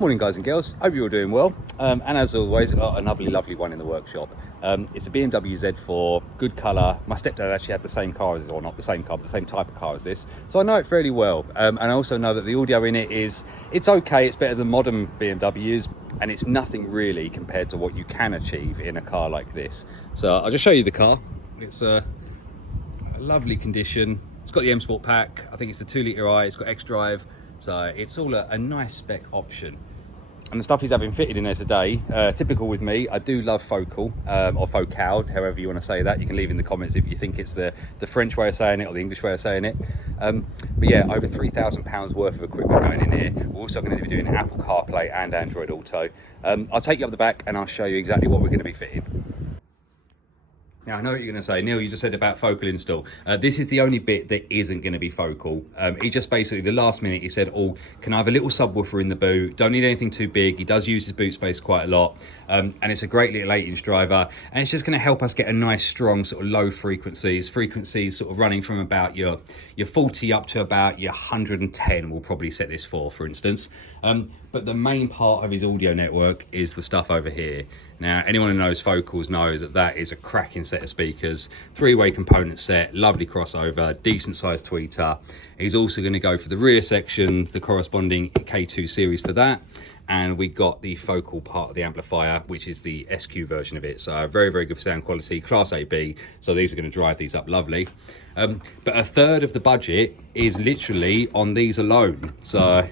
Morning guys and girls, hope you're all doing well, and as always I've got a lovely one in the workshop. It's a BMW Z4, good colour. My stepdad actually had the same car as this, or not the same car, but the same type of car as this, so I know it fairly well, and I also know that the audio in it it's okay. It's better than modern BMWs, and it's nothing really compared to what you can achieve in a car like this. So I'll just show you the car. It's a lovely condition. It's got the M Sport pack. I think it's the 2 litre it's got X-Drive, so it's all a nice spec option. And the stuff he's having fitted in there today, typical with me, I do love focal, or focal, however you want to say that. You can leave in the comments if you think it's the French way of saying it or the English way of saying it. But yeah, over £3,000 worth of equipment going in here. We're also going to be doing Apple CarPlay and Android Auto. I'll take you up the back and I'll show you exactly what we're going to be fitting. Now, I know what you're going to say, Neil, you just said about focal install. This is the only bit that isn't going to be focal. He just basically, the last minute, he said, oh, can I have a little subwoofer in the boot? Don't need anything too big. He does use his boot space quite a lot. And it's a great little 8-inch driver. And it's just going to help us get a nice, strong sort of low frequencies sort of running from about your 40 up to about your 110 we'll probably set this for instance. But the main part of his audio network is the stuff over here. Now, anyone who knows focals know that that is a cracking set of speakers, 3-way component set, lovely crossover, decent sized tweeter. He's also going to go for the rear section, the corresponding K2 series for that. And we got the focal part of the amplifier, which is the SQ version of it. So very good sound quality, Class AB. So these are going to drive these up lovely. But a third of the budget is literally on these alone. So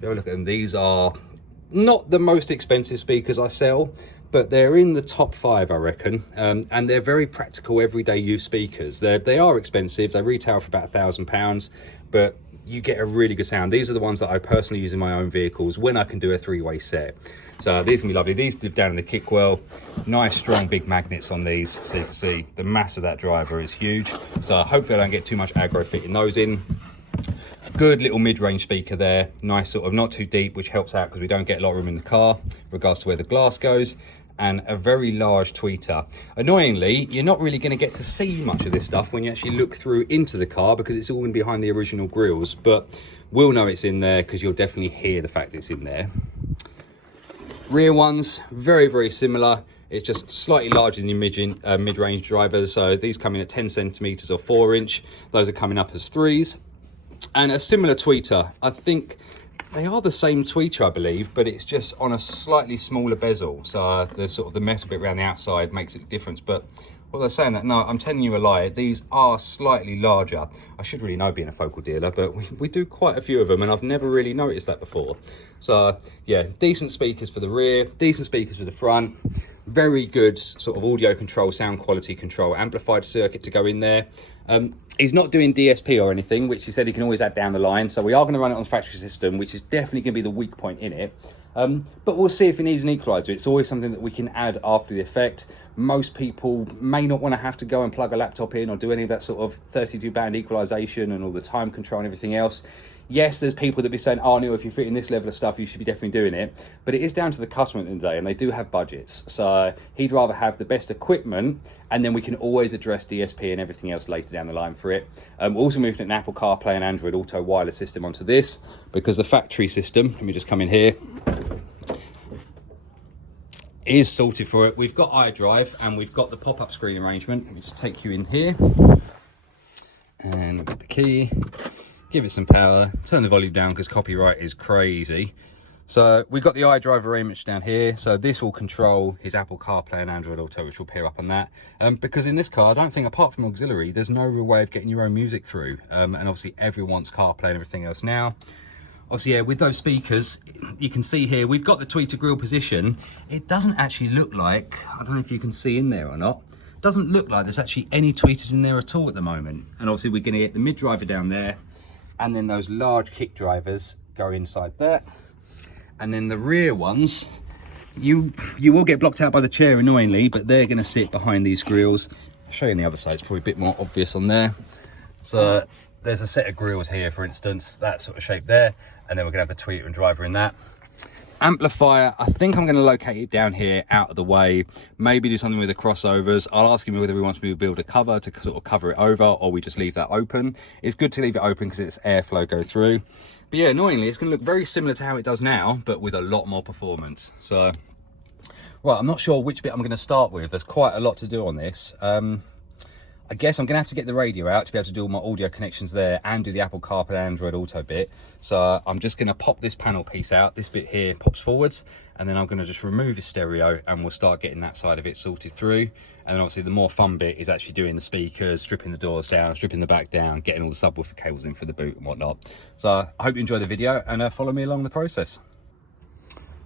have a look at them. These are not the most expensive speakers I sell, but they're in the top 5, I reckon. And they're very practical, everyday use speakers. They are expensive. They retail for about £1,000, but you get a really good sound. These are the ones that I personally use in my own vehicles when I can do a 3-way set. So these can be lovely. These live down in the kick well. Nice, strong, big magnets on these. So you can see the mass of that driver is huge. So hopefully I don't get too much aggro fitting those in. Good little mid-range speaker there. Nice sort of not too deep, which helps out because we don't get a lot of room in the car, regards to where the glass goes. And a very large tweeter. Annoyingly, you're not really going to get to see much of this stuff when you actually look through into the car because it's all behind the original grills, but we'll know it's in there because you'll definitely hear the fact it's in there. Rear ones, very similar. It's just slightly larger than your mid-range drivers. So these come in at 10 centimeters or 4-inch. Those are coming up as 3s. And a similar tweeter. I think they are the same tweeter, I believe, but it's just on a slightly smaller bezel. So the sort of the metal bit around the outside makes it a difference. But what they're saying that, no, I'm telling you a lie. These are slightly larger. I should really know being a focal dealer, but we do quite a few of them and I've never really noticed that before. So yeah, decent speakers for the rear, decent speakers for the front. Very good sort of audio control, sound quality control, amplified circuit to go in there. He's not doing DSP or anything, which he said he can always add down the line. So we are going to run it on the factory system, which is definitely going to be the weak point in it. But we'll see if it needs an equalizer. It's always something that we can add after the effect. Most people may not want to have to go and plug a laptop in or do any of that sort of 32-band equalization and all the time control and everything else. Yes, there's people that be saying, oh, Neil, if you're fitting this level of stuff, you should be definitely doing it. But it is down to the customer at the end of the day, and they do have budgets. So he'd rather have the best equipment, and then we can always address DSP and everything else later down the line for it. We're also moving an Apple CarPlay and Android Auto wireless system onto this, because the factory system, let me just come in here, is sorted for it. We've got iDrive, and we've got the pop-up screen arrangement. Let me just take you in here. And we've got the key. Give it some power, turn the volume down because copyright is crazy. So we've got the iDrive arrangement down here. So this will control his Apple CarPlay and Android Auto, which will pair up on that. Because in this car, I don't think, apart from auxiliary, there's no real way of getting your own music through. And obviously everyone wants CarPlay and everything else now. Obviously, yeah, with those speakers, you can see here, we've got the tweeter grill position. It doesn't actually look like, I don't know if you can see in there or not, doesn't look like there's actually any tweeters in there at all at the moment. And obviously we're gonna get the mid driver down there, and then those large kick drivers go inside there. And then the rear ones, you will get blocked out by the chair annoyingly, but they're gonna sit behind these grills. I'll show you on the other side, it's probably a bit more obvious on there. So there's a set of grills here, for instance, that sort of shape there. And then we're gonna have the tweeter and driver in that. Amplifier, I think I'm going to locate it down here out of the way, maybe do something with the crossovers. I'll ask him whether he wants me to build a cover to sort of cover it over, or we just leave that open. It's good to leave it open because it's airflow go through. But yeah, annoyingly, it's going to look very similar to how it does now, but with a lot more performance. So, right, I'm not sure which bit I'm going to start with. There's quite a lot to do on this. I guess I'm going to have to get the radio out to be able to do all my audio connections there and do the Apple CarPlay Android Auto bit. So I'm just going to pop this panel piece out. This bit here pops forwards, and then I'm going to just remove the stereo and we'll start getting that side of it sorted through. And then obviously the more fun bit is actually doing the speakers, stripping the doors down, stripping the back down, getting all the subwoofer cables in for the boot and whatnot. So I hope you enjoy the video and follow me along the process.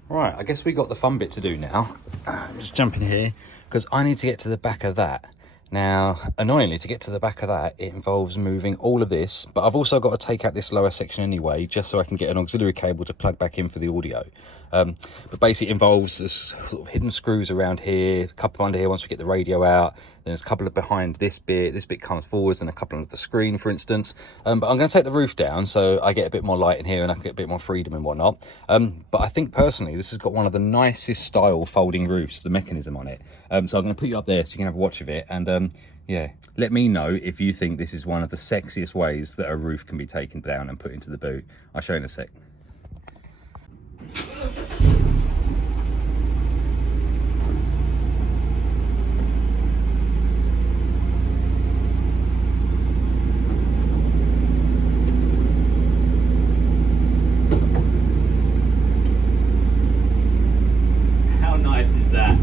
Right, I guess we got the fun bit to do now. Just jump in here because I need to get to the back of that. Now, annoyingly, to get to the back of that, it involves moving all of this, but I've also got to take out this lower section anyway, just so I can get an auxiliary cable to plug back in for the audio. But basically it involves this sort of hidden screws around here, a couple under here once we get the radio out, then there's a couple of behind this bit comes forwards, and a couple under the screen, for instance. But I'm going to take the roof down so I get a bit more light in here and I can get a bit more freedom and whatnot. But I think personally, this has got one of the nicest style folding roofs, the mechanism on it. So I'm going to put you up there so you can have a watch of it. And yeah, let me know if you think this is one of the sexiest ways that a roof can be taken down and put into the boot. I'll show you in a sec. How nice is that?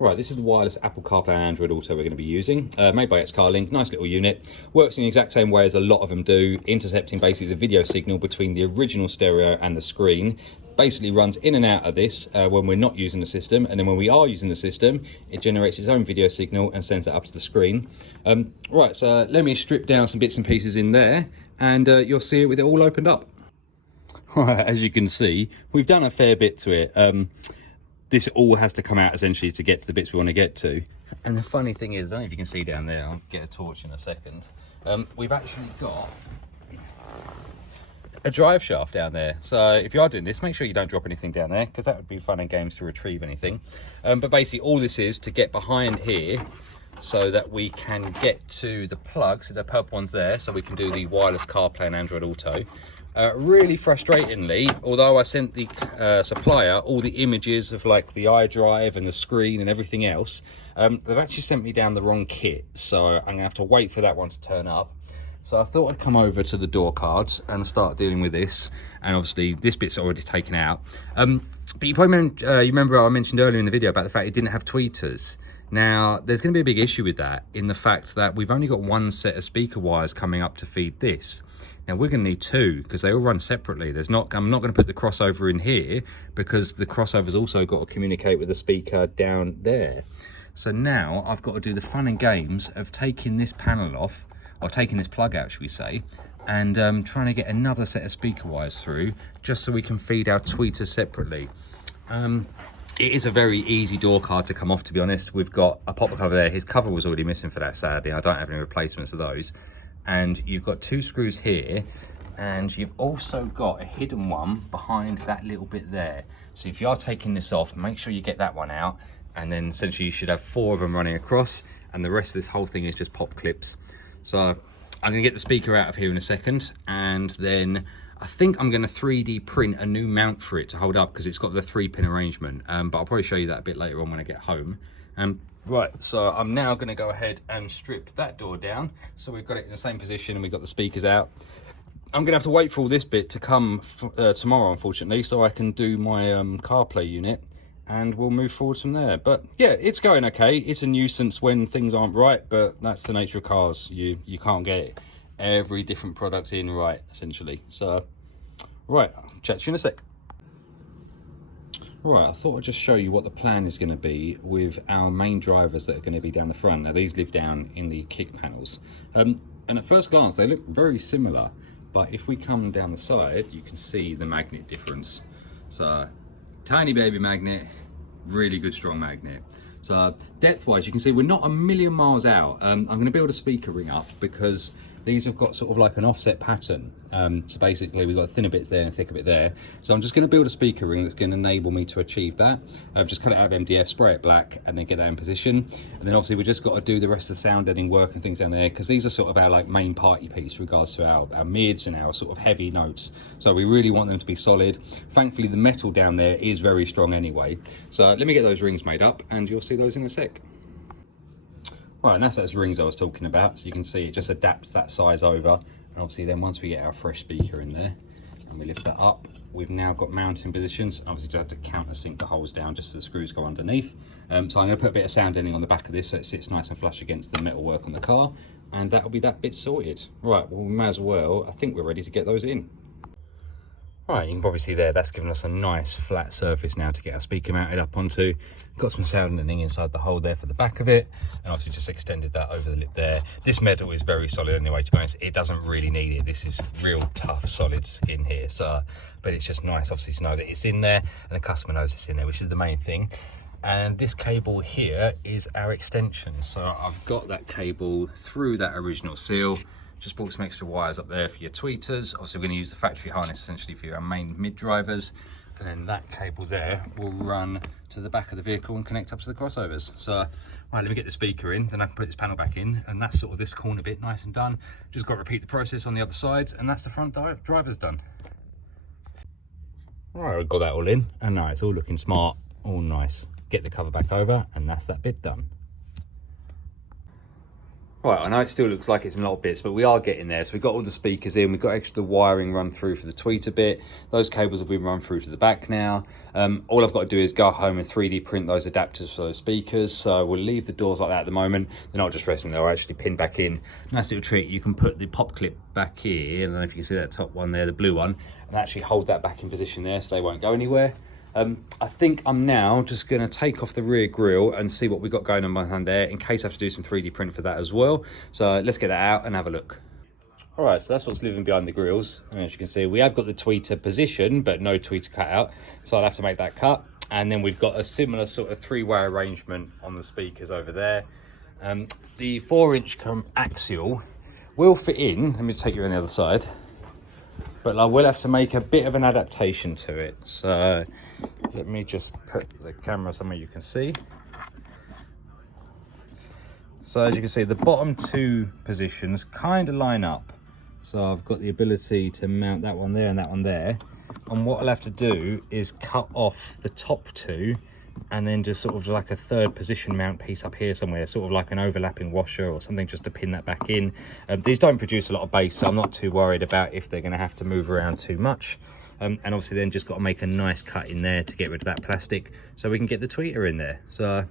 Right, this is the wireless Apple CarPlay and Android Auto we're going to be using, made by XCarLink, nice little unit, works in the exact same way as a lot of them do, intercepting basically the video signal between the original stereo and the screen, basically runs in and out of this when we're not using the system, and then when we are using the system, it generates its own video signal and sends it up to the screen. Right, so let me strip down some bits and pieces in there, and you'll see it with it all opened up. Right, as you can see, we've done a fair bit to it. This all has to come out essentially to get to the bits we want to get to. And the funny thing is, I don't know if you can see down there, I'll get a torch in a second. We've actually got a drive shaft down there. So if you are doing this, make sure you don't drop anything down there, because that would be fun and games to retrieve anything. But basically all this is to get behind here so that we can get to the plugs, the purple ones there, so we can do the wireless CarPlay and Android Auto. Really frustratingly, although I sent the supplier all the images of like the iDrive and the screen and everything else, they've actually sent me down the wrong kit, so I'm gonna have to wait for that one to turn up. So I thought I'd come over to the door cards and start dealing with this, and obviously this bit's already taken out. But you probably remember I mentioned earlier in the video about the fact it didn't have tweeters. Now, there's going to be a big issue with that in the fact that we've only got one set of speaker wires coming up to feed this. Now, we're going to need two because they all run separately. I'm not going to put the crossover in here because the crossover's also got to communicate with the speaker down there. So now I've got to do the fun and games of taking this panel off, or taking this plug out, should we say, and trying to get another set of speaker wires through just so we can feed our tweeters separately. It is a very easy door card to come off, to be honest. We've got a pop cover there. His cover was already missing for that, sadly. I don't have any replacements of those. And you've got two screws here, and you've also got a hidden one behind that little bit there. So if you are taking this off, make sure you get that one out, and then essentially you should have 4 of them running across, and the rest of this whole thing is just pop clips. So I'm going to get the speaker out of here in a second, and then I think I'm going to 3D print a new mount for it to hold up because it's got the 3-pin arrangement, but I'll probably show you that a bit later on when I get home. Right, so I'm now going to go ahead and strip that door down, so we've got it in the same position and we've got the speakers out. I'm going to have to wait for all this bit to come tomorrow, unfortunately, so I can do my CarPlay unit, and we'll move forward from there. But yeah, it's going okay. It's a nuisance when things aren't right, but that's the nature of cars. You can't get every different product in right, essentially. So right, I'll chat to you in a sec. Right, I thought I'd just show you what the plan is going to be with our main drivers that are going to be down the front. Now these live down in the kick panels, and at first glance they look very similar, but if we come down the side you can see the magnet difference. So tiny baby magnet, really good strong magnet. So depth-wise, you can see we're not a million miles out. I'm going to build a speaker ring up because these have got sort of like an offset pattern. So basically we've got thinner bits there and thicker bit there. So I'm just going to build a speaker ring that's going to enable me to achieve that. Just cut it out of MDF, spray it black, and then get that in position. And then obviously we just got to do the rest of the sound editing work and things down there, because these are sort of our like main party piece with regards to our mids and our sort of heavy notes. So we really want them to be solid. Thankfully the metal down there is very strong anyway. So let me get those rings made up and you'll see those in a sec. Right, and that's those rings I was talking about. So you can see it just adapts that size over. And obviously then once we get our fresh speaker in there and we lift that up, we've now got mounting positions. Obviously just have to countersink the holes down just so the screws go underneath. So I'm going to put a bit of sound ending on the back of this so it sits nice and flush against the metal work on the car. And that'll be that bit sorted. Right, well we may as well, I think we're ready to get those in. Right, you can probably see there, that's given us a nice flat surface now to get our speaker mounted up onto. Got some sound ending inside the hole there for the back of it, and obviously just extended that over the lip there. This metal is very solid anyway, to be honest. It doesn't really need it. This is real tough, solid skin here. So, but it's just nice, obviously, to know that it's in there, and the customer knows it's in there, which is the main thing. And this cable here is our extension. So I've got that cable through that original seal. Just bought some extra wires up there for your tweeters. Obviously, we're going to use the factory harness essentially for our main mid drivers. And then that cable there will run to the back of the vehicle and connect up to the crossovers. So, right, let me get the speaker in, then I can put this panel back in. And that's sort of this corner bit nice and done. Just got to repeat the process on the other side. And that's the front driver's done. All right, I've got that all in. And now it's all looking smart, all nice. Get the cover back over, and that's that bit done. Right, I know it still looks like it's in a lot of bits, but we are getting there. So we've got all the speakers in, we've got extra wiring run through for the tweeter bit. Those cables will be run through to the back now. All I've got to do is go home and 3D print those adapters for those speakers. So we'll leave the doors like that at the moment. They're not just resting, they're actually pinned back in. Nice little trick, you can put the pop clip back here. I don't know if you can see that top one there, the blue one, and actually hold that back in position there so they won't go anywhere. I think I'm now just going to take off the rear grille and see what we've got going on behind there, in case I have to do some 3D print for that as well. So let's get that out and have a look. All right, so that's what's living behind the grills. And as you can see, we have got the tweeter position, but no tweeter cut out. So I'll have to make that cut. And then we've got a similar sort of three-way arrangement on the speakers over there. The 4-inch axial will fit in. Let me take you on the other side. But I will have to make a bit of an adaptation to it. So let me just put the camera somewhere you can see. So as you can see, the bottom two positions kind of line up. So I've got the ability to mount that one there and that one there. And what I'll have to do is cut off the top two and then just sort of like a third position mount piece up here somewhere, sort of like an overlapping washer or something, just to pin that back in. These don't produce a lot of bass, so I'm not too worried about if they're going to have to move around too much. And obviously then just got to make a nice cut in there to get rid of that plastic so we can get the tweeter in there. So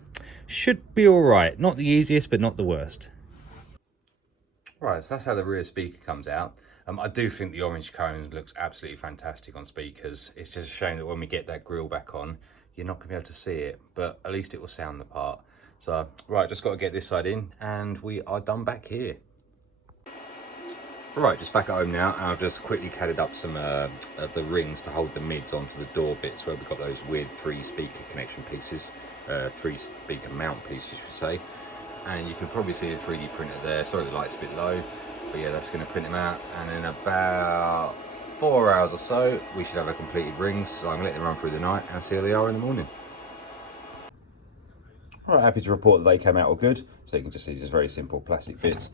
should be all right. Not the easiest, but not the worst. Right, so that's how the rear speaker comes out. I do think the orange cone looks absolutely fantastic on speakers. It's just a shame that when we get that grille back on, you're not going to be able to see it, but at least it will sound the part. So, right, just got to get this side in, and we are done back here. Right, just back at home now, and I've just quickly catted up some of the rings to hold the mids onto the door bits where we've got those weird 3 speaker connection pieces, 3 speaker mount pieces, you should say. And you can probably see the 3D printer there. Sorry, the light's a bit low, but yeah, that's going to print them out. And in about 4 hours or so, we should have our completed rings. So I'm going to let them run through the night and see how they are in the morning. Right, happy to report that they came out all good. So you can just see just very simple plastic fits.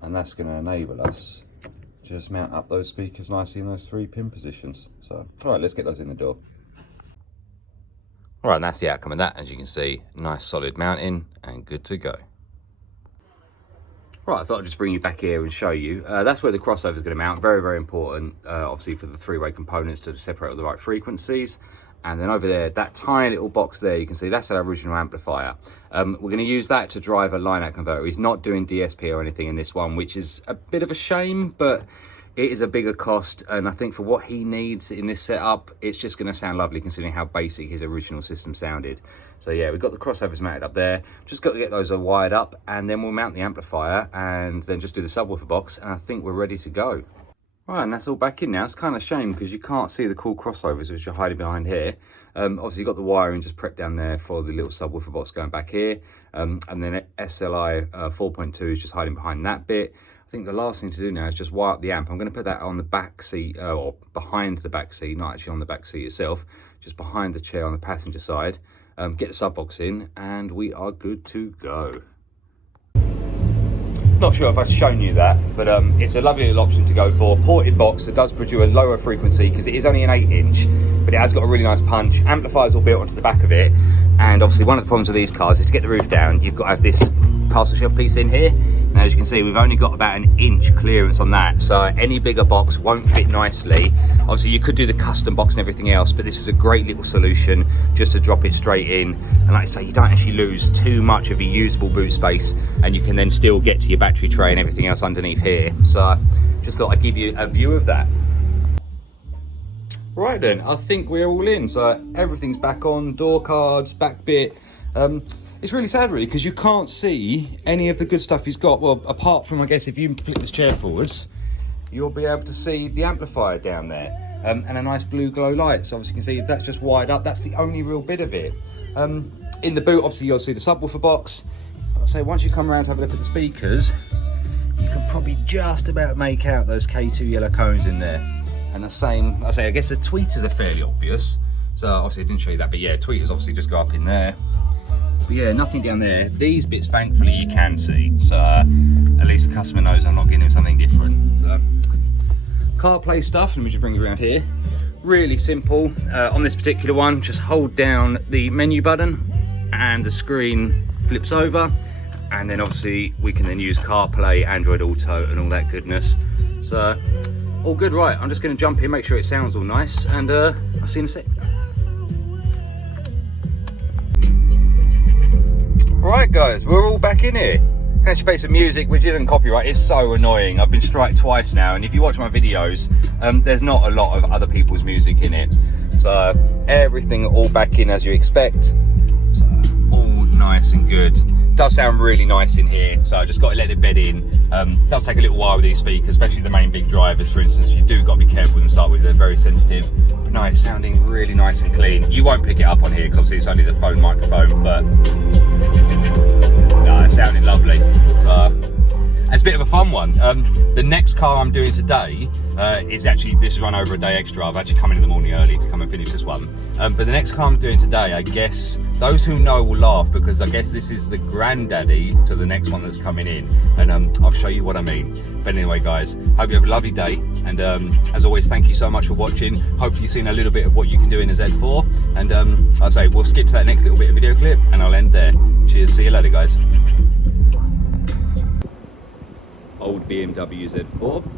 And that's going to enable us to just mount up those speakers nicely in those 3 pin positions. So, all right, let's get those in the door. All right, and that's the outcome of that. As you can see, nice solid mounting and good to go. Right, I thought I'd just bring you back here and show you. That's where the crossover is going to mount. Very, very important, obviously, for the 3-way components to separate all the right frequencies. And then over there, that tiny little box there, you can see that's our original amplifier. We're going to use that to drive a line-out converter. He's not doing DSP or anything in this one, which is a bit of a shame, but it is a bigger cost. And I think for what he needs in this setup, it's just going to sound lovely considering how basic his original system sounded. So yeah, we've got the crossovers mounted up there. Just got to get those wired up, and then we'll mount the amplifier and then just do the subwoofer box. And I think we're ready to go. Right, and that's all back in now. It's kind of a shame because you can't see the cool crossovers which are hiding behind here. Obviously you've got the wiring just prepped down there for the little subwoofer box going back here. And then SLI 4.2 is just hiding behind that bit. I think the last thing to do now is just wire up the amp. I'm going to put that on the back seat, or behind the back seat, not actually on the back seat itself, just behind the chair on the passenger side. Get the sub box in and we are good to go. Not sure if I've shown you that, but it's a lovely little option to go for. Ported box that does produce a lower frequency because it is only an 8-inch, but it has got a really nice punch. Amplifiers all built onto the back of it, and obviously one of the problems with these cars is to get the roof down, you've got to have this parcel shelf piece in here. Now, as you can see, we've only got about an inch clearance on that, so any bigger box won't fit nicely. Obviously, you could do the custom box and everything else, but this is a great little solution just to drop it straight in. And like I say, you don't actually lose too much of your usable boot space, and you can then still get to your battery tray and everything else underneath here. So just thought I'd give you a view of that. Right then, I think we're all in. So everything's back on, door cards, back bit. It's really sad really because you can't see any of the good stuff he's got. Well, apart from, I guess, if you flip this chair forwards, you'll be able to see the amplifier down there and a nice blue glow light. So obviously you can see that's just wired up. That's the only real bit of it. In the boot, obviously you'll see the subwoofer box. I'd say once you come around to have a look at the speakers, you can probably just about make out those K2 yellow cones in there. And the same, I guess the tweeters are fairly obvious. So obviously I didn't show you that, but yeah, tweeters obviously just go up in there. But yeah, nothing down there. These bits, thankfully, you can see. So at least the customer knows I'm not getting him something different. So, CarPlay stuff, let me just bring it around here. Really simple. On this particular one, just hold down the menu button and the screen flips over. And then obviously we can then use CarPlay, Android Auto and all that goodness. So all good. Right, I'm just going to jump in, make sure it sounds all nice, and I'll see you in a sec. Right guys, we're all back in here. Can actually play some music which isn't copyright. It's so annoying. I've been striked twice now, and if you watch my videos, there's not a lot of other people's music in it. So everything all back in as you expect. So all nice and good. Does sound really nice in here, so I just got to let it bed in. Does take a little while with these speakers, especially the main big drivers, for instance. You do got to be careful with them to start with. They're very sensitive. But no, it's sounding really nice and clean. You won't pick it up on here because obviously it's only the phone microphone, but no, it's sounding lovely. So it's a bit of a fun one. The next car I'm doing today is actually, this is run over a day extra. I've actually come in the morning early to come and finish this one. But the next car I'm doing today, I guess those who know will laugh, because I guess this is the granddaddy to the next one that's coming in, and I'll show you what I mean. But anyway guys, hope you have a lovely day, and as always, thank you so much for watching. Hopefully you've seen a little bit of what you can do in a Z4, and I'll say we'll skip to that next little bit of video clip and I'll end there. Cheers, see you later guys. Old BMW Z4,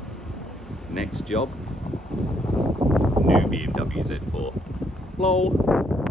next job, new BMW Z4. Lol.